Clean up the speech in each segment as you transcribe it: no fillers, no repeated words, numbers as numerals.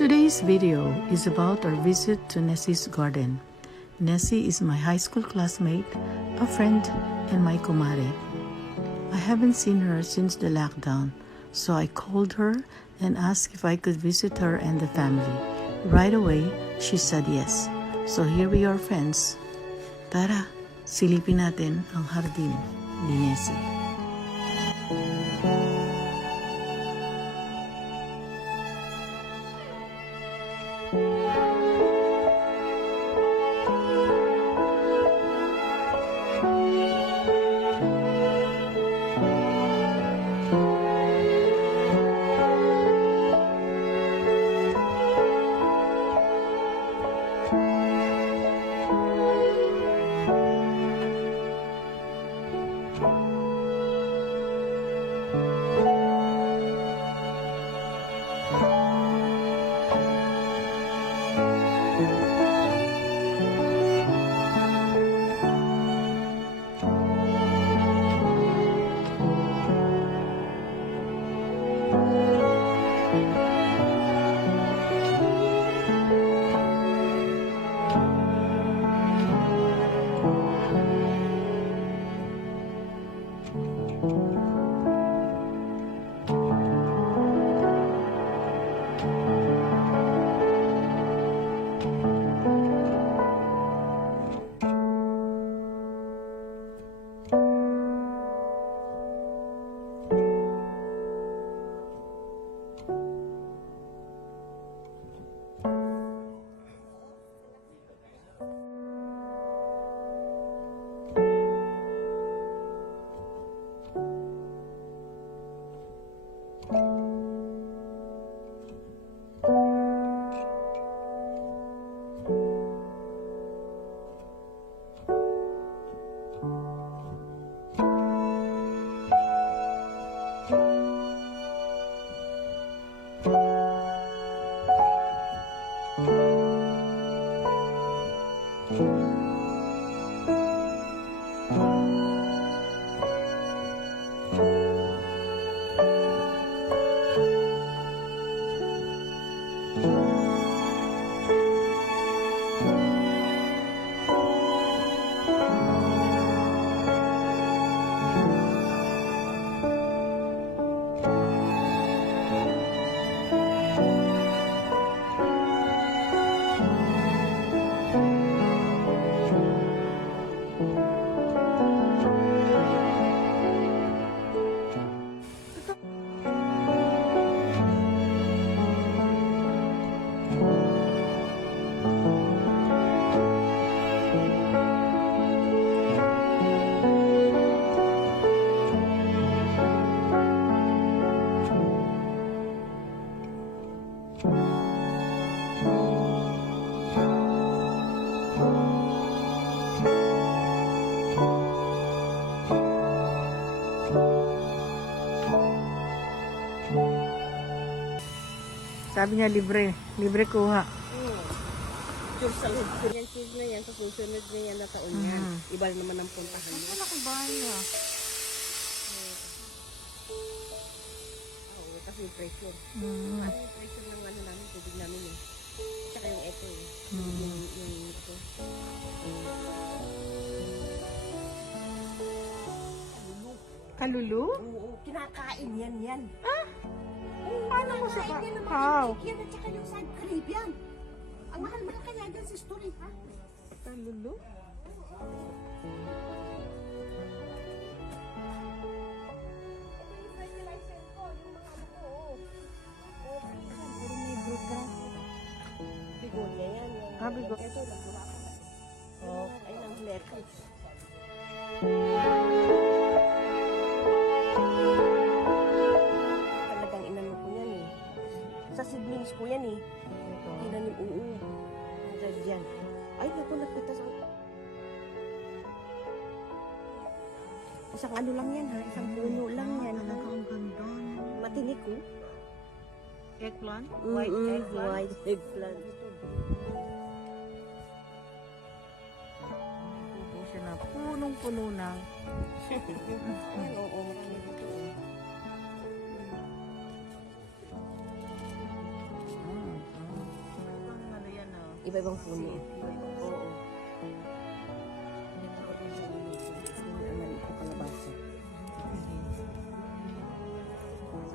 Today's video is about our visit to Nessie's garden. Nessie is my high school classmate, a friend, and my kumare. I haven't seen her since the lockdown, so I called her and asked if I could visit her and the family. Right away, she said yes. So here we are, friends. Tara, silipin natin ang hardin ni Nessie. Sabi niya libre kuha. Yung sa yan, seed na yan, sa susunod na yan na taon yan. Iba naman ang puntahan mo. Wala ko bahay Oo, kasi yung pressure. Ano yung pressure ng ano namin, tubig namin eh. Tsaka yung eto eh. Yung ito. Kalulu? Oo, kinakain yan. Paano mo sa Kinakain yan ng mga how? Yan at saka yung South Caribbean. Ang mahal-mahal kaya dyan sa story, ha? Kalulu? Bigonia yan. Bigonia. Ito, naggawa ka na. Ayun ang lettuce. Talagang inano ko yan eh. Sa siblings ko yan eh. Tinanim, oo. Diyan. Ay, naku, nakita sa... Isang ano lang yan ha, isang puno lang yan. Ang ganda. Matinik ko. Eggplant? White eggplant. White eggplant. Puno siya na punong-puno na. Oo, matinik ito. Iba-ibang puno. Oo. Yung maliit na kalabasa.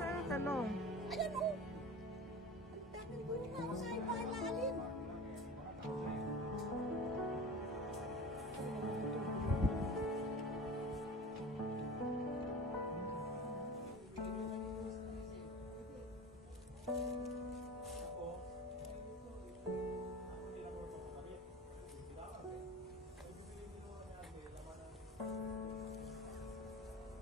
Saan ang tanong? Ayan o! Ang daming bunga ako sa ilalim.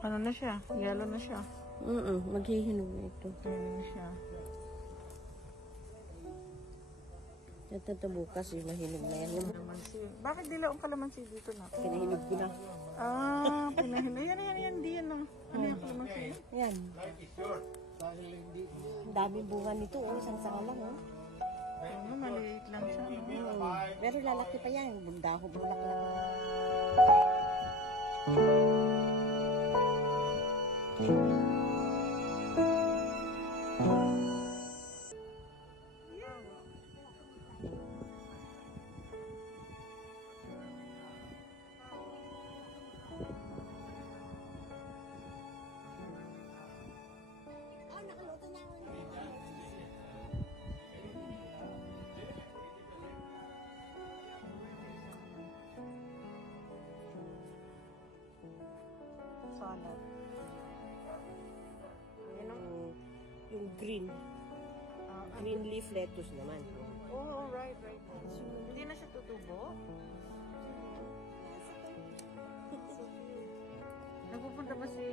Ano na siya? Yellow na siya. Maghihinog na ito. Yellow na siya. Ito bukas yung mahinog na yan. Kalamansi. Bakit dilaw ang kalamansi dito na? Kinahinog ko na. Ah, pinahinog. Yan, di yan lang. Ano yung kalamansi? Yan. Ang daming bunga nito, isang sanga lang. Ano, maliit lang siya. Pero lalaki pa yan, bundaho, bulaklak. Salad. Yung green. Green leaf lettuce naman. Oh, right. Hindi na siya tutubo? Nagpupunta ba si...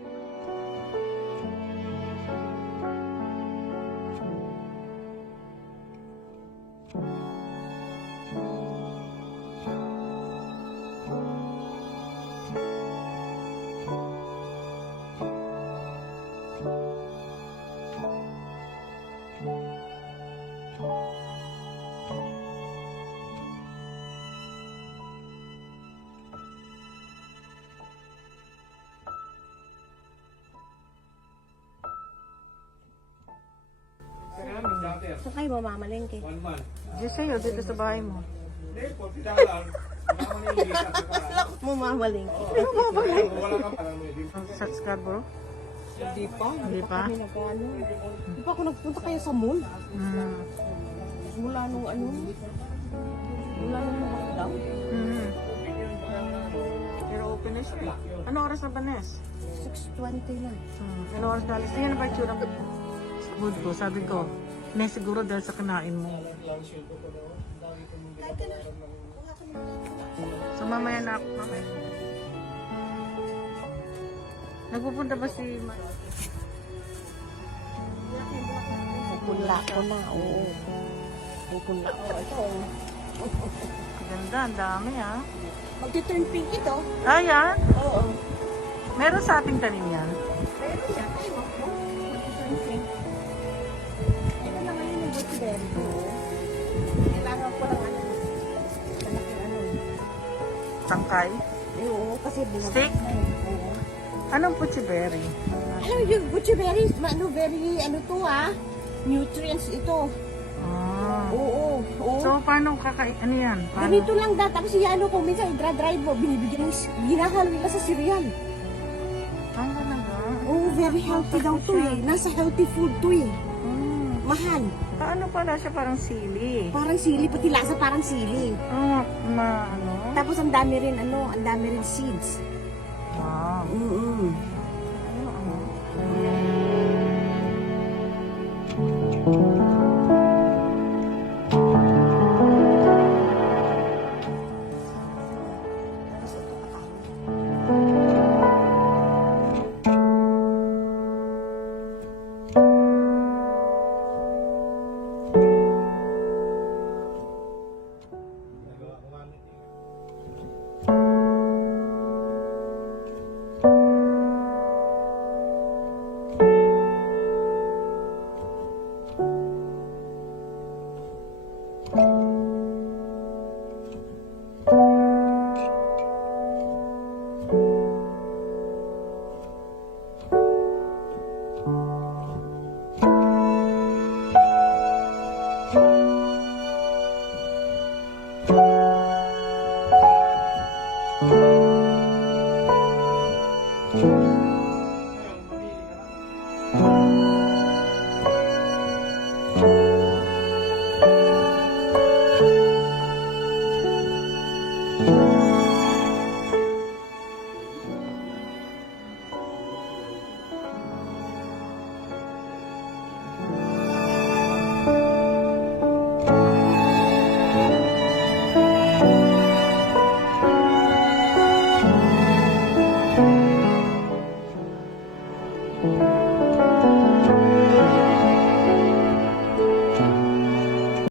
Saan kayo mamamalengke? Diyan sa'yo, dito sa bahay mo. Mo mamamalengke. Sa Scarborough? Hindi pa. Hindi pa? Kami nag-ano. Hindi pa ako nagpunta kayo sa mall. Mula nung ano. Mula nung lockdown. Pero open na siya. Ano oras na ba, Nes? 6:20 na. Ano oras na alis? Tingnan na ba yung tsura ko? Good ko, sabi ko. Nes, siguro dahil sa kinain mo. So mamaya na ako. Mamaya. Nagpupunta ba si... Pupunla ko na, oo. Pupunla ko. Ito. Ganda, ang dami ah. Magti-turn pink ito. Ah, yan? Oo. Meron sa ating tanim yan. Meron siya. Magti-turn pink. Ito na ngayon yung butcherberry ko. Kailangan ko lang ano. Malaking ano. Tangkay. Oo, kasi bunga. Steak? Oo. Anong puchiberry? Alam yung butcherberry, ano, very, ano to nutrients ito. Ah. Oo, oo. So, paano ano yan? Paano? Ganito lang dati, tapos ano ko, minsan i-dry mo, binibigyan ng, ginahalo nila sa cereal. Ang talaga? Oo, very healthy daw to eh. Nasa healthy food to eh. Mahal. Ano pala siya? Parang sili. Parang sili, pati lasa parang sili. Ano? Tapos ang dami rin, ang dami rin seeds. Wow. Mm-mm.